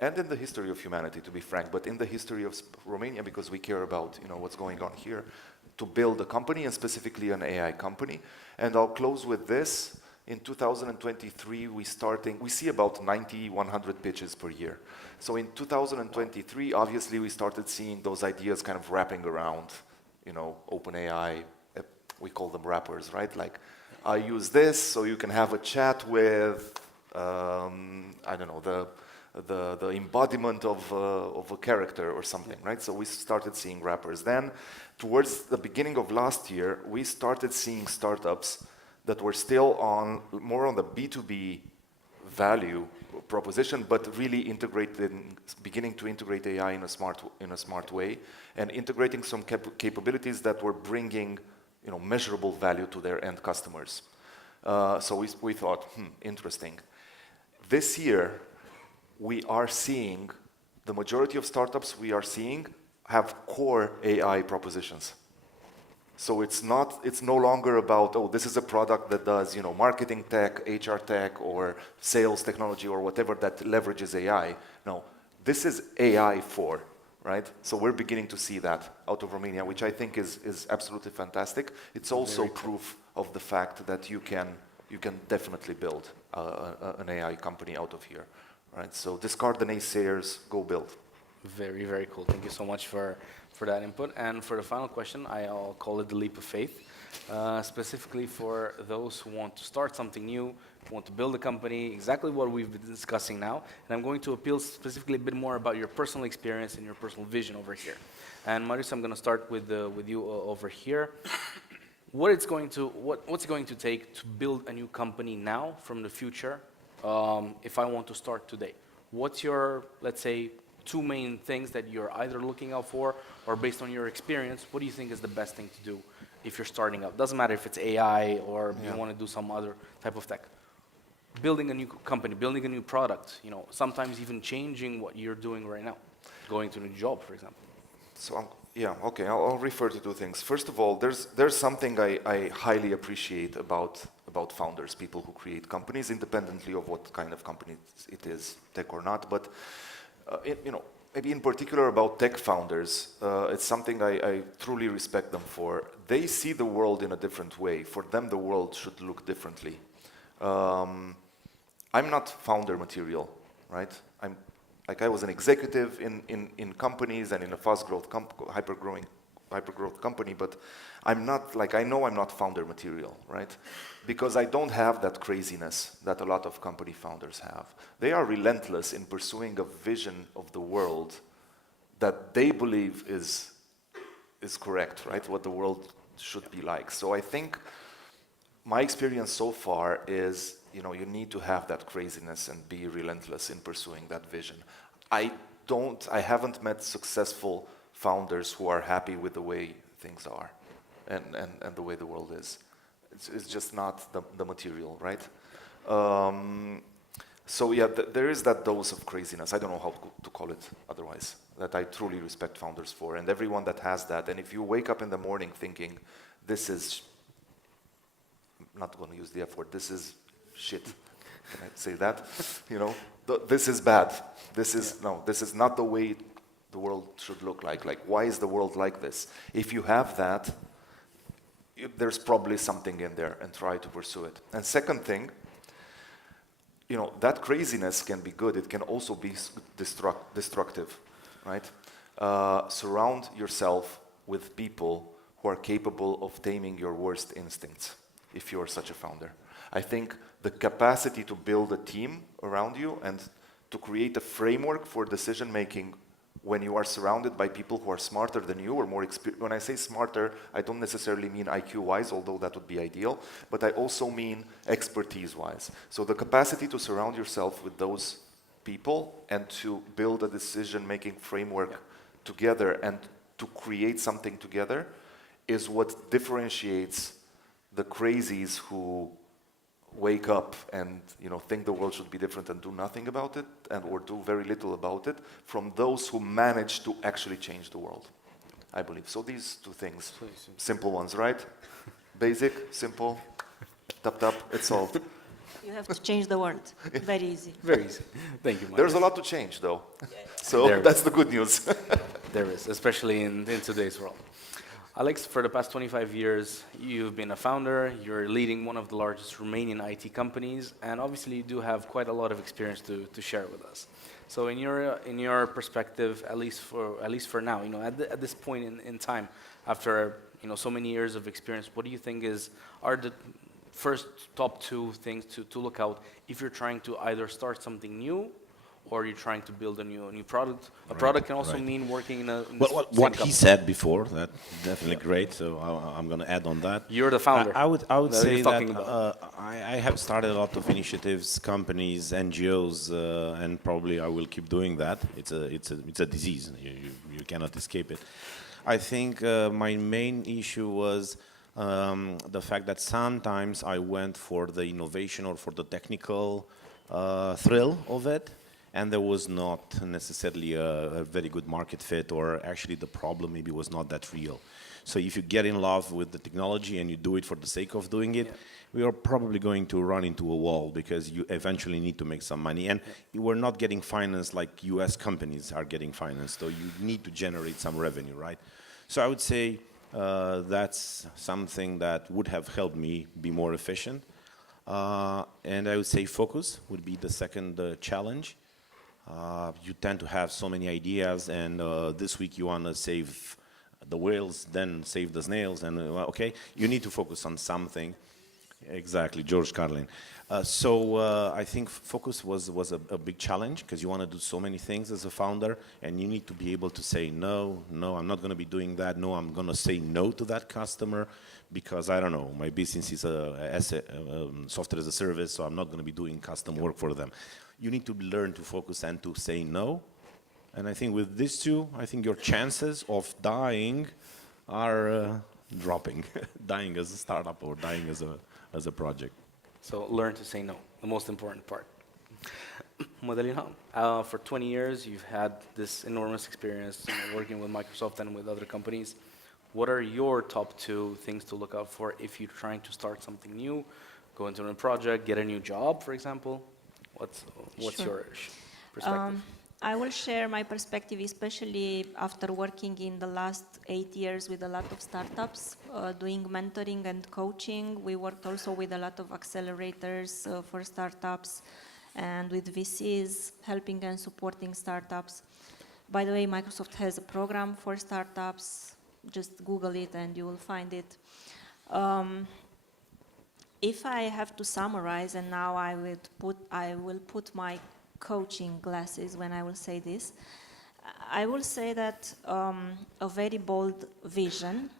and in the history of humanity, to be frank, but in the history of Romania, because we care about what's going on here, to build a company, and specifically an AI company. And I'll close with this. In 2023, we see about 90, 100 pitches per year. So in 2023, obviously, we started seeing those ideas kind of wrapping around, OpenAI, we call them wrappers, right? Like, I use this so you can have a chat with, I don't know, the embodiment of a character or something, right? So we started seeing wrappers. Then, towards the beginning of last year, we started seeing startups that were still more on the B2B value proposition, but really beginning to integrate AI in a smart way, and integrating some capabilities that were bringing measurable value to their end customers. So we thought, interesting. This year, we are seeing, the majority of startups we are seeing have core AI propositions. So it's no longer about, this is a product that does, marketing tech, HR tech, or sales technology, or whatever that leverages AI. No, this is AI for, right? So we're beginning to see that out of Romania, which I think is absolutely fantastic. It's also proof of the fact that you can definitely build an AI company out of here, right? So discard the naysayers, go build. Very, very cool. Thank you so much for that input. And for the final question, I'll call it the leap of faith, specifically for those who want to start something new, who want to build a company, exactly what we've been discussing now. And I'm going to appeal specifically a bit more about your personal experience and your personal vision over here. And Marius, I'm going to start with you over here. What's it going to take to build a new company now from the future if I want to start today? What's your, let's say, two main things that you're either looking out for, or based on your experience, what do you think is the best thing to do if you're starting out? Doesn't matter if it's AI or you want to do some other type of tech. Building a new company, building a new product, sometimes even changing what you're doing right now, going to a new job, for example. So okay, I'll refer to two things. First of all, there's something I highly appreciate about founders, people who create companies, independently of what kind of company it is, tech or not. But maybe in particular about tech founders, it's something I truly respect them for. They see the world in a different way. For them, the world should look differently. I'm not founder material, right? I was an executive in companies and in a fast growth, hyper-growth company, but I'm not, I know I'm not founder material, right? Because I don't have that craziness that a lot of company founders have. They are relentless in pursuing a vision of the world that they believe is correct, right? What the world should be like. So I think my experience so far is, you need to have that craziness and be relentless in pursuing that vision. I haven't met successful founders who are happy with the way things are and the way the world is. It's just not the material, right? So yeah, there is that dose of craziness. I don't know how to call it otherwise, that I truly respect founders for. And everyone that has that, and if you wake up in the morning thinking, this is, I'm not going to use the F word, this is shit. Can I say that? This is bad. This is not the way the world should look like. Why is the world like this? If you have that, there's probably something in there, and try to pursue it. And second thing, that craziness can be good. It can also be destructive, right? Surround yourself with people who are capable of taming your worst instincts, if you're such a founder. I think the capacity to build a team around you and to create a framework for decision making when you are surrounded by people who are smarter than you or more experienced. When I say smarter, I don't necessarily mean IQ-wise, although that would be ideal, but I also mean expertise-wise. So the capacity to surround yourself with those people and to build a decision-making framework together and to create something together is what differentiates the crazies who wake up and think the world should be different and do nothing about it or do very little about it from those who manage to actually change the world, I believe. So these two things, simple ones, right? Basic, simple, tap, it's solved. You have to change the world. Very easy. Very easy. Thank you, Marius. There's a lot to change, though. So that's the good news. There is, especially in today's world. Alex, for the past 25 years, you've been a founder, you're leading one of the largest Romanian IT companies, and obviously you do have quite a lot of experience to share with us. So in your perspective, at least for now, at this point in time, after so many years of experience, what do you think are the first top two things to look out if you're trying to either start something new or you're trying to build a new product? A product can also mean working in a what he said before, that definitely great. So I'm going to add on that. You're the founder. I would say that I have started a lot of initiatives, companies, NGOs, and probably I will keep doing that. It's a disease. You cannot escape it. I think my main issue was the fact that sometimes I went for the innovation or for the technical thrill of it. And there was not necessarily a very good market fit, or actually the problem maybe was not that real. So if you get in love with the technology and you do it for the sake of doing it, we are probably going to run into a wall because you eventually need to make some money. And we're not getting financed like US companies are getting financed, so you need to generate some revenue, right? So I would say that's something that would have helped me be more efficient. And I would say focus would be the second challenge. You tend to have so many ideas, and this week you want to save the whales, then save the snails, and okay, you need to focus on something. Exactly, George Carlin. So I think focus was a big challenge because you want to do so many things as a founder, and you need to be able to say no, I'm not going to be doing that. No, I'm going to say no to that customer because I don't know, my business is a software as a service, so I'm not going to be doing custom work for them. You need to learn to focus and to say no. And I think with these two, I think your chances of dying are dropping, dying as a startup or dying as a project. So learn to say no, the most important part. Mîn DânLINA, for 20 years, you've had this enormous experience working with Microsoft and with other companies. What are your top two things to look out for if you're trying to start something new, go into a project, get a new job, for example? What's your perspective? I will share my perspective, especially after working in the last 8 years with a lot of startups, doing mentoring and coaching. We worked also with a lot of accelerators for startups. and with VCs helping and supporting startups. By the way, Microsoft has a program for startups. Just Google it and you will find it. If I have to summarize, and now I will put my coaching glasses when I will say this, I will say that a very bold vision,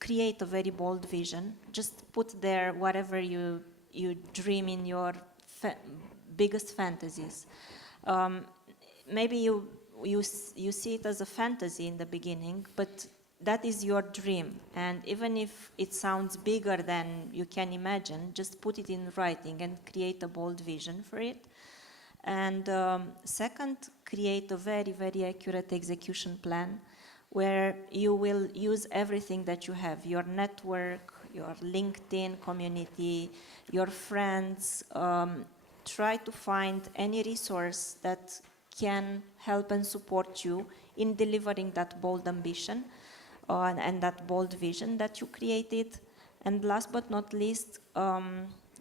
create a very bold vision. Just put there whatever you dream in your biggest fantasies. Maybe you see it as a fantasy in the beginning, but that is your dream. And even if it sounds bigger than you can imagine, just put it in writing and create a bold vision for it. And second, create a very, very accurate execution plan where you will use everything that you have, your network, your LinkedIn community, your friends. Try to find any resource that can help and support you in delivering that bold ambition and that bold vision that you created. And last but not least,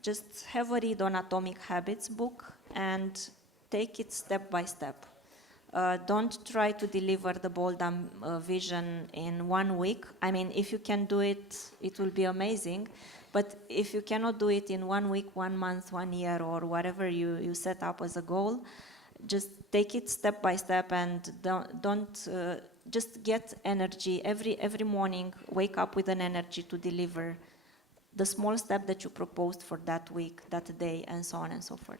just have a read on Atomic Habits book and take it step by step. Don't try to deliver the bold vision in 1 week. I mean, if you can do it, it will be amazing. But if you cannot do it in 1 week, 1 month, 1 year, or whatever you set up as a goal, just take it step by step and don't just get energy. Every morning, wake up with an energy to deliver the small step that you proposed for that week, that day, and so on and so forth.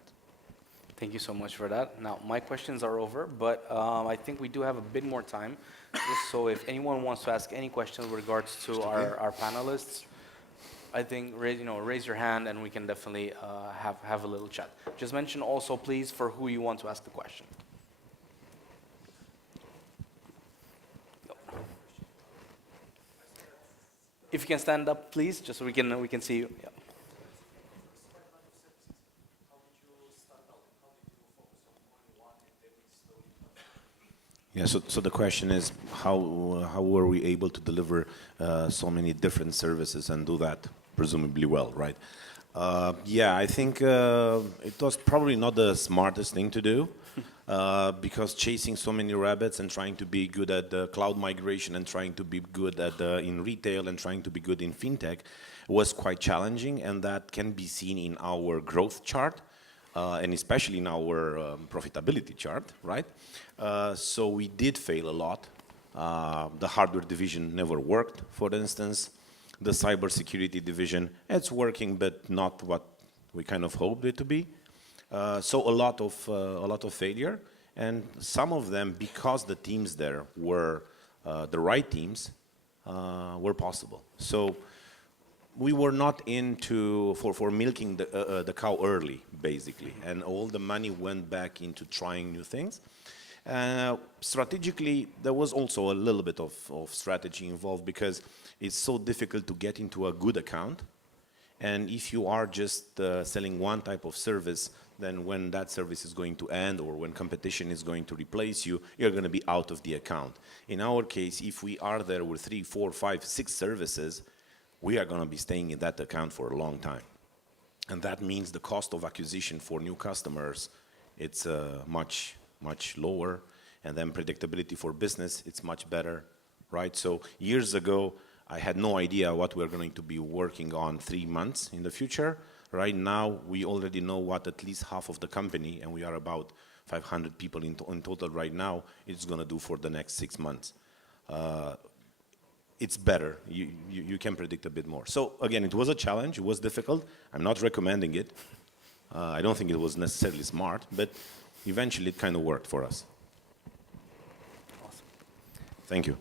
Thank you so much for that. Now, my questions are over, but I think we do have a bit more time. Just so if anyone wants to ask any questions with regards to our panelists, I think raise your hand and we can definitely have a little chat. Just mention also, please, for who you want to ask the question. If you can stand up, please, just so we can see you. Yeah. Yeah, so the question is, how were we able to deliver so many different services and do that presumably well, right? Yeah, I think it was probably not the smartest thing to do because chasing so many rabbits and trying to be good at the cloud migration and trying to be good at in retail and trying to be good in fintech was quite challenging, and that can be seen in our growth chart. And especially in our profitability chart, right? So we did fail a lot. The hardware division never worked, for instance. The cybersecurity division, it's working, but not what we kind of hoped it to be. So a lot of failure, and some of them, because the teams there were the right teams, were possible. So we were not into for milking the cow early, basically, and all the money went back into trying new things. Strategically, there was also a little bit of strategy involved because it's so difficult to get into a good account. And if you are just selling one type of service, then when that service is going to end or when competition is going to replace you, you're going to be out of the account. In our case, if we are there with 3, 4, 5, 6 services, we are going to be staying in that account for a long time. And that means the cost of acquisition for new customers, it's much lower. And then predictability for business, it's much better, right? So years ago, I had no idea what we're going to be working on 3 months in the future. Right now, we already know what at least half of the company, and we are about 500 people in total right now, it's going to do for the next 6 months. It's better. You can predict a bit more. So again, it was a challenge. It was difficult. I'm not recommending it. I don't think it was necessarily smart, but eventually it kind of worked for us. Awesome. Thank you.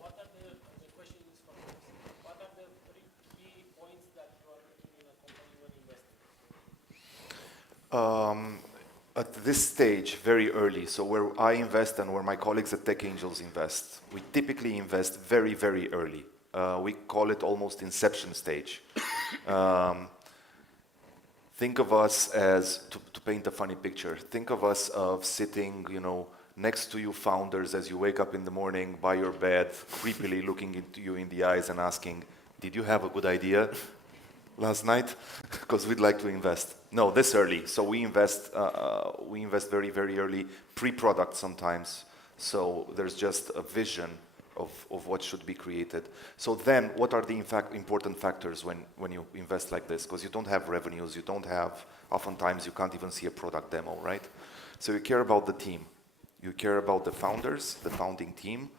What are the question is from us. What are the 3 key points that you are looking in a company when investing? At this stage, very early, so where I invest and where my colleagues at TechAngels invest, we typically invest very, very early. We call it almost inception stage. Think of us as, to paint a funny picture, think of us of sitting, next to you founders as you wake up in the morning by your bed, creepily looking into you in the eyes and asking, did you have a good idea? last night because we'd like to invest. No, this early. So we invest very, very early, pre-product sometimes. So there's just a vision of what should be created. So then what are the important factors when you invest like this? Because you don't have revenues, you don't have, oftentimes you can't even see a product demo, right? So you care about the team. You care about the founders, the founding team.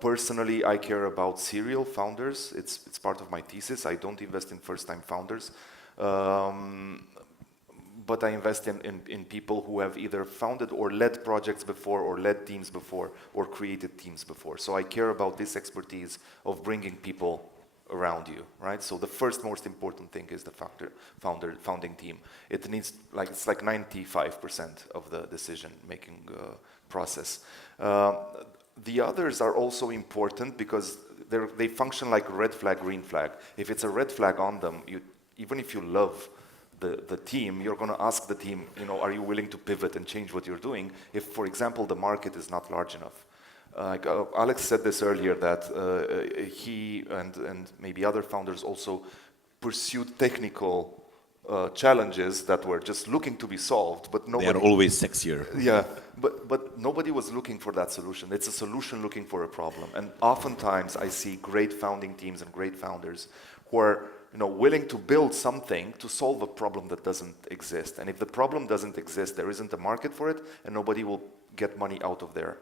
Personally, I care about serial founders. It's part of my thesis. I don't invest in first-time founders. But I invest in people who have either founded or led projects before, or led teams before, or created teams before. So I care about this expertise of bringing people around you, right? So the first most important thing is the founding team. It needs, it's like 95% of the decision-making process. The others are also important because they function like red flag, green flag. If it's a red flag on them, even if you love the team, you're going to ask the team, are you willing to pivot and change what you're doing if, for example, the market is not large enough? Alex said this earlier, that he and maybe other founders also pursued technical challenges that were just looking to be solved, but nobody... They are always sexier. Yeah, but nobody was looking for that solution. It's a solution looking for a problem. And oftentimes I see great founding teams and great founders who are willing to build something to solve a problem that doesn't exist. And if the problem doesn't exist, there isn't a market for it, and nobody will get money out of their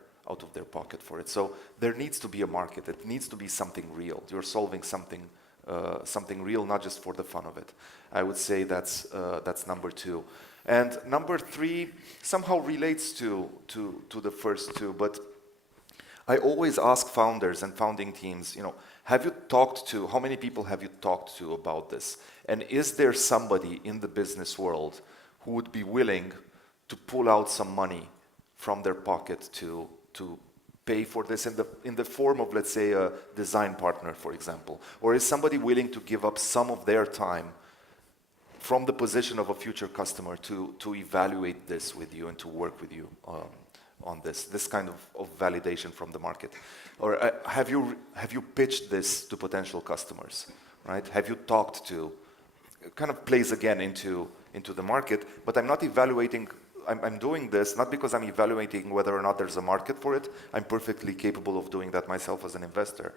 pocket for it. So there needs to be a market. It needs to be something real. You're solving something real, not just for the fun of it. I would say that's number two. And number three somehow relates to the first two, but I always ask founders and founding teams, how many people have you talked to about this? And is there somebody in the business world who would be willing to pull out some money from their pocket to pay for this in the form of, let's say, a design partner, for example? Or is somebody willing to give up some of their time from the position of a future customer to evaluate this with you and to work with you on this kind of validation from the market? Or have you pitched this to potential customers, right? Have you talked to? It kind of plays again into the market, but I'm not evaluating. I'm doing this not because I'm evaluating whether or not there's a market for it. I'm perfectly capable of doing that myself as an investor.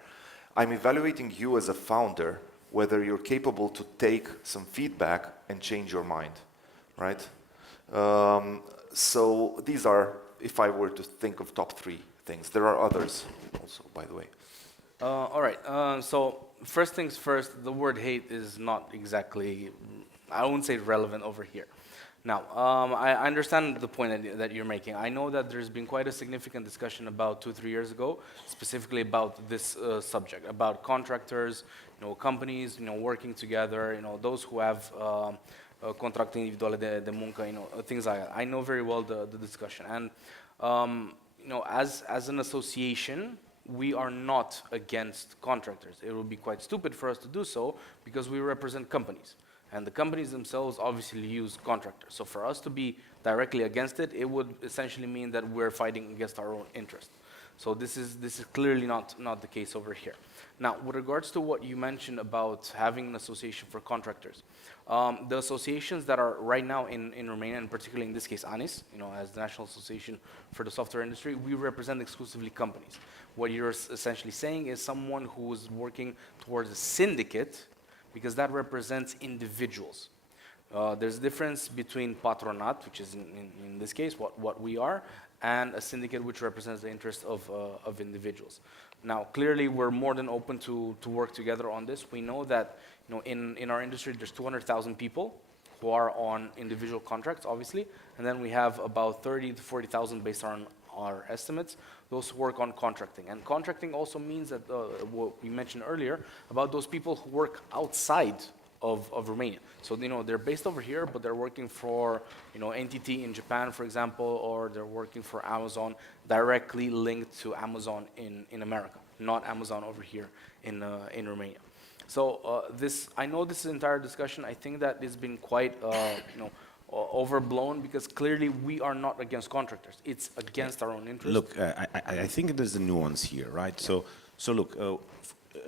I'm evaluating you as a founder, whether you're capable to take some feedback and change your mind, right? So these are, if I were to think of top three things. There are others also, by the way. All right, so first things first, the word hate is not exactly, I wouldn't say relevant over here. Now, I understand the point that you're making. I know that there's been quite a significant discussion about 2-3 years ago, specifically about this subject, about contractors, companies, working together, those who have contracte individuale de muncă, things like that. I know very well the discussion. And, as an association, we are not against contractors. It would be quite stupid for us to do so because we represent companies. And the companies themselves obviously use contractors. So for us to be directly against it, it would essentially mean that we're fighting against our own interest. So this is clearly not the case over here. Now, with regards to what you mentioned about having an association for contractors, the associations that are right now in Romania, and particularly in this case ANIS, as the National Association for the Software Industry, we represent exclusively companies. What you're essentially saying is someone who is working towards a syndicate, because that represents individuals. There's a difference between patronat, which is in this case what we are, and a syndicate which represents the interest of individuals. Now, clearly, we're more than open to work together on this. We know that in our industry, there's 200,000 people who are on individual contracts, obviously, and then we have about 30 to 40,000 based on our estimates, those who work on contracting. And contracting also means that what we mentioned earlier about those people who work outside of Romania. So they're based over here, but they're working for entity in Japan, for example, or they're working for Amazon directly linked to Amazon in America, not Amazon over here in Romania. So I know this entire discussion, I think that it's been quite overblown because clearly we are not against contractors. It's against our own interest. Look, I think there's a nuance here, right? So look,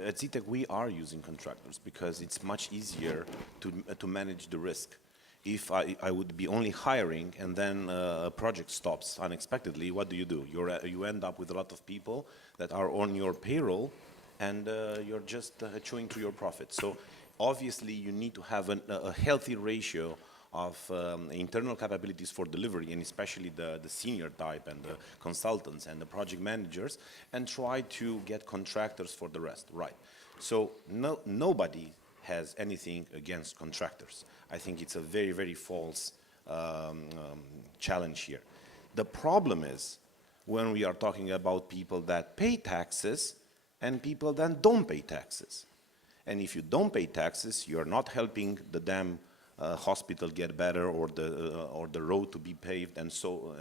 at ZITEC, we are using contractors because it's much easier to manage the risk. If I would be only hiring and then a project stops unexpectedly, what do? You end up with a lot of people that are on your payroll and you're just chewing to your profit. So obviously you need to have a healthy ratio of internal capabilities for delivery, and especially the senior type and the consultants and the project managers, and try to get contractors for the rest, right? So nobody has anything against contractors. I think it's a very, very false challenge here. The problem is when we are talking about people that pay taxes and people that don't pay taxes. And if you don't pay taxes, you're not helping the damn hospital get better, or the road to be paved, and so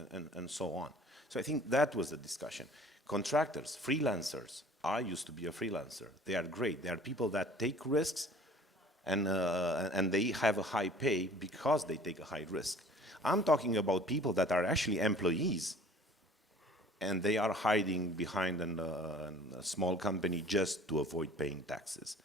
on. So I think that was the discussion. Contractors, freelancers. I used to be a freelancer. They are great. They are people that take risks, and they have a high pay because they take a high risk. I'm talking about people that are actually employees, and they are hiding behind a small company just to avoid paying taxes.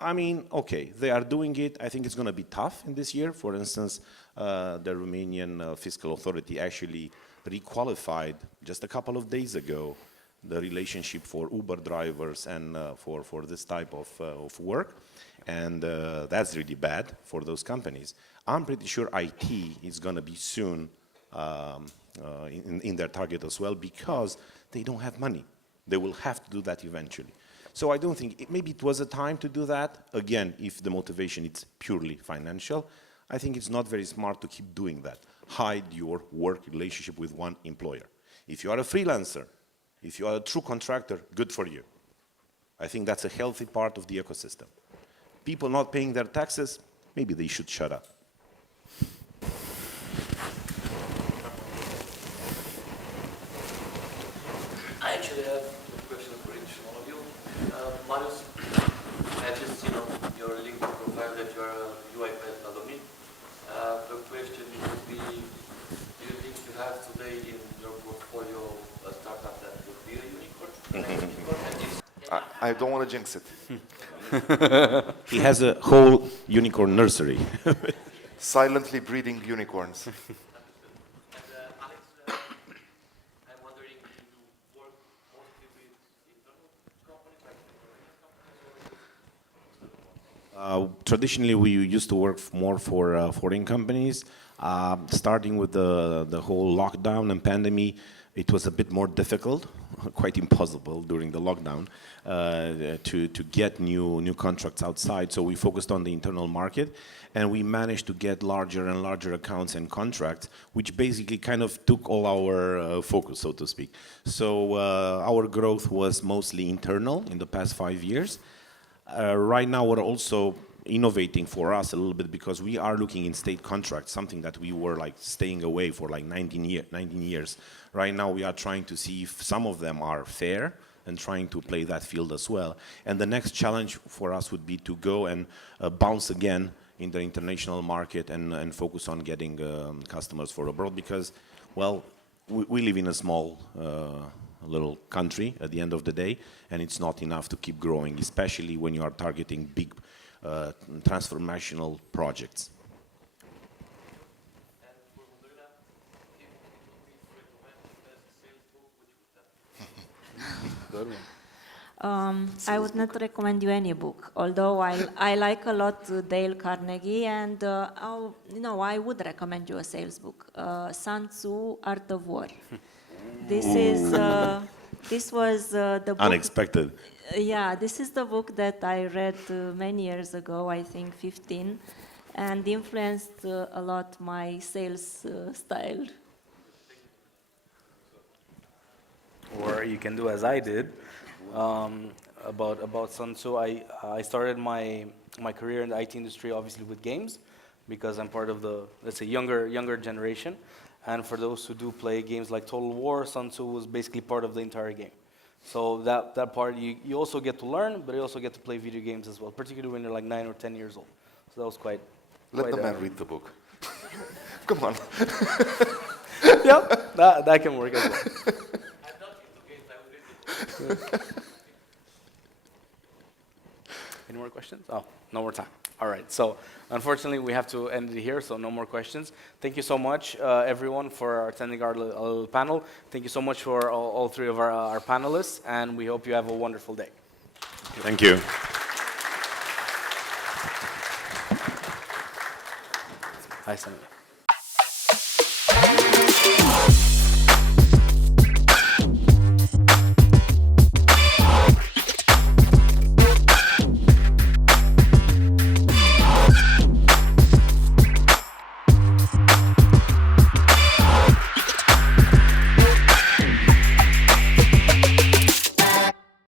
I mean, okay, they are doing it. I think it's going to be tough in this year. For instance, the Romanian fiscal authority actually requalified just a couple of days ago the relationship for Uber drivers and for this type of work. And that's really bad for those companies. I'm pretty sure IT is going to be soon in their target as well, because they don't have money. They will have to do that eventually. So I don't think, maybe it was a time to do that. Again, if the motivation is purely financial, I think it's not very smart to keep doing that. Hide your work relationship with one employer. If you are a freelancer, if you are a true contractor, good for you. I think that's a healthy part of the ecosystem. People not paying their taxes, maybe they should shut up. I actually have a question for each one of you. Marius, I just your LinkedIn profile that you are a UiPath alumni. The question would be, do you think you have today in your portfolio a startup that would be a unicorn? I don't want to jinx it. He has a whole unicorn nursery. Silently breeding unicorns. Traditionally, we used to work more for foreign companies. Starting with the whole lockdown and pandemic, it was a bit more difficult, quite impossible during the lockdown, to get new contracts outside. So we focused on the internal market, and we managed to get larger and larger accounts and contracts, which basically kind of took all our focus, so to speak. So our growth was mostly internal in the past 5 years. Right now, we're also innovating for us a little bit, because we are looking in state contracts, something that we were like staying away for like 19 years. Right now, we are trying to see if some of them are fair and trying to play that field as well. And the next challenge for us would be to go and bounce again in the international market and focus on getting customers for abroad, because, well, we live in a small little country at the end of the day, and it's not enough to keep growing, especially when you are targeting big transformational projects. And for Mîn DânLINA, if it would be recommended as a sales book, which would that be? I would not recommend you any book, although I like a lot Dale Carnegie, and I would recommend you a sales book, Sun Tzu, Art of War. This was the book. Unexpected. Yeah, this is the book that I read many years ago, I think 15, and influenced a lot my sales style. Or you can do as I did. About Sun Tzu, I started my career in the IT industry obviously with games, because I'm part of the, let's say, younger generation. And for those who do play games like Total War, Sun Tzu was basically part of the entire game. So that part, you also get to learn, but you also get to play video games as well, particularly when you're like 9 or 10 years old. So that was quite... Let the man read the book. Come on. Yeah, that can work as well. I'm not into games, I would read it. Any more questions? Oh, no more time. All right. So unfortunately, we have to end it here, so no more questions. Thank you so much, everyone, for attending our little panel. Thank you so much for all three of our panelists, and we hope you have a wonderful day. Thank you. Hi, Samir.